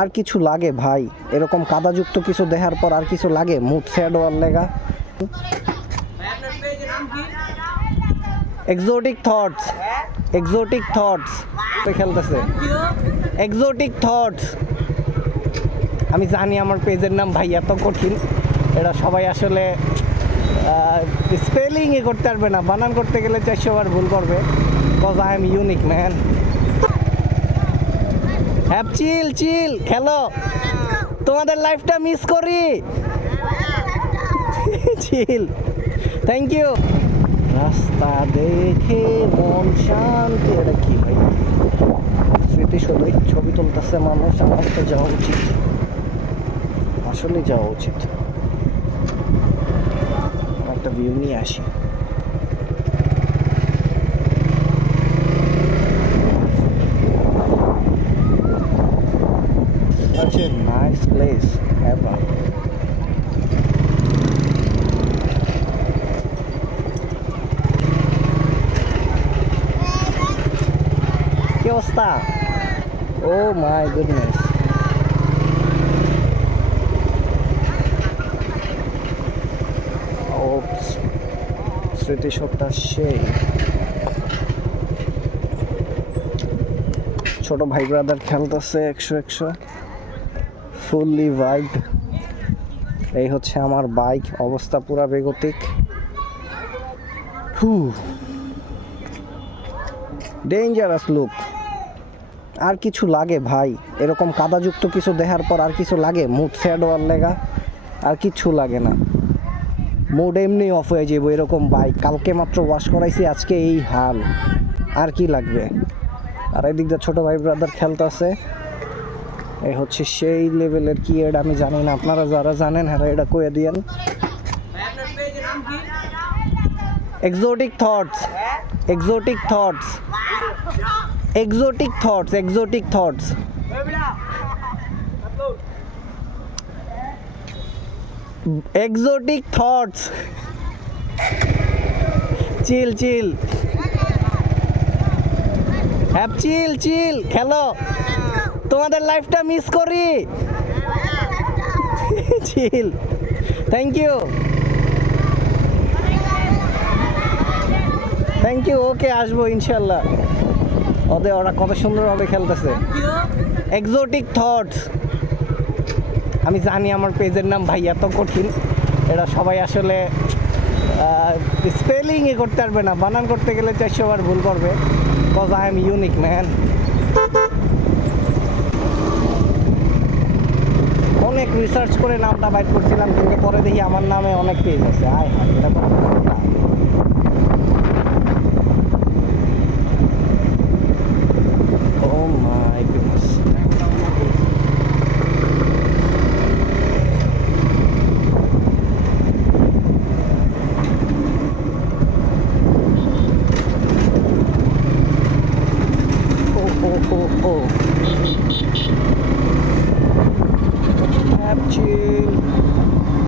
আর কিছু লাগে ভাই, এরকম কাদাযুক্ত কিছু দেখার পর আর কিছু লাগে মুড স্যাড হওয়ার লেগা? এক্সোটিক থটস, এক্সোটিক থটস খেলতেছে, এক্সোটিক থটস। আমি জানি আমার পেজের নাম ভাই এত কঠিন, এটা সবাই আসলে স্পেলিংই করতে পারবে না, বানান করতে গেলে 400 বার ভুল করবে। Cause I am unique man. হ্যাপ চিল চিল খেলো, তোমাদের লাইফটা মিস করি। Chill, thank you. রাস্তা দেখে মন শান্তি। এটা কি ভাই? স্মৃতি শুধুই ছবি তুলতেছে মানুষ, আমার তো যাওয়া উচিত, আসলে যাওয়া উচিত। একটা ভিউ নিয়ে আসি। Such a nice place ever. কি অবস্থা? Oh my goodness. Oops. স্মৃতিশক্তি সেই। ছোট ভাই ব্রাদার খেলতেছে 100 ফুললি ভাইবড। এই হচ্ছে আমার বাইক, অবস্থা পুরা বেগতিক। Dangerous look. আর কিছু লাগে ভাই, এরকম কাদাযুক্ত কিছু দেখার পর আর কিছু লাগে মুড স্যাড হওয়ার লেগা? আর কিছু লাগে না, মুড এমনি অফ হয়ে যাবো এরকম বাইক। কালকে মাত্র ওয়াশ করাইছি, আজকে এই হাল, আর কি লাগবে? আর এদিক দিয়ে ছোটো ভাই ব্রাদার খেলতেছে। এই হচ্ছে সেই লেভেলের কি এটা আমি জানি না, আপনারা যারা জানেন হ্যাঁ এটা কয়ে দিয়েন। Exotic thoughts, exotic thoughts, exotic thoughts, exotic thoughts. Exotic thoughts. Chill chill, হ্যাপ চিল চিল খেলো, তোমাদের লাইফটা মিস করি। Chill, thank you, thank you. Okay, আসবো ইনশাল্লাহ। ওরা কত সুন্দরভাবে খেলতেছে। Exotic thoughts. আমি জানি আমার পেজের নাম ভাই এত কঠিন, এটা সবাই আসলে স্পেলিংই করতে পারবে না, বানান করতে গেলে 400 বার ভুল করবে। Cause I am unique man. অনেক রিসার্চ করে নামটা বাইর করছিলাম, কিন্তু পরে দেখি আমার নামে অনেক পেজ আছে। আয় হায়, এটা কোনো কথা? Oh my goodness. Oh, oh, oh, oh.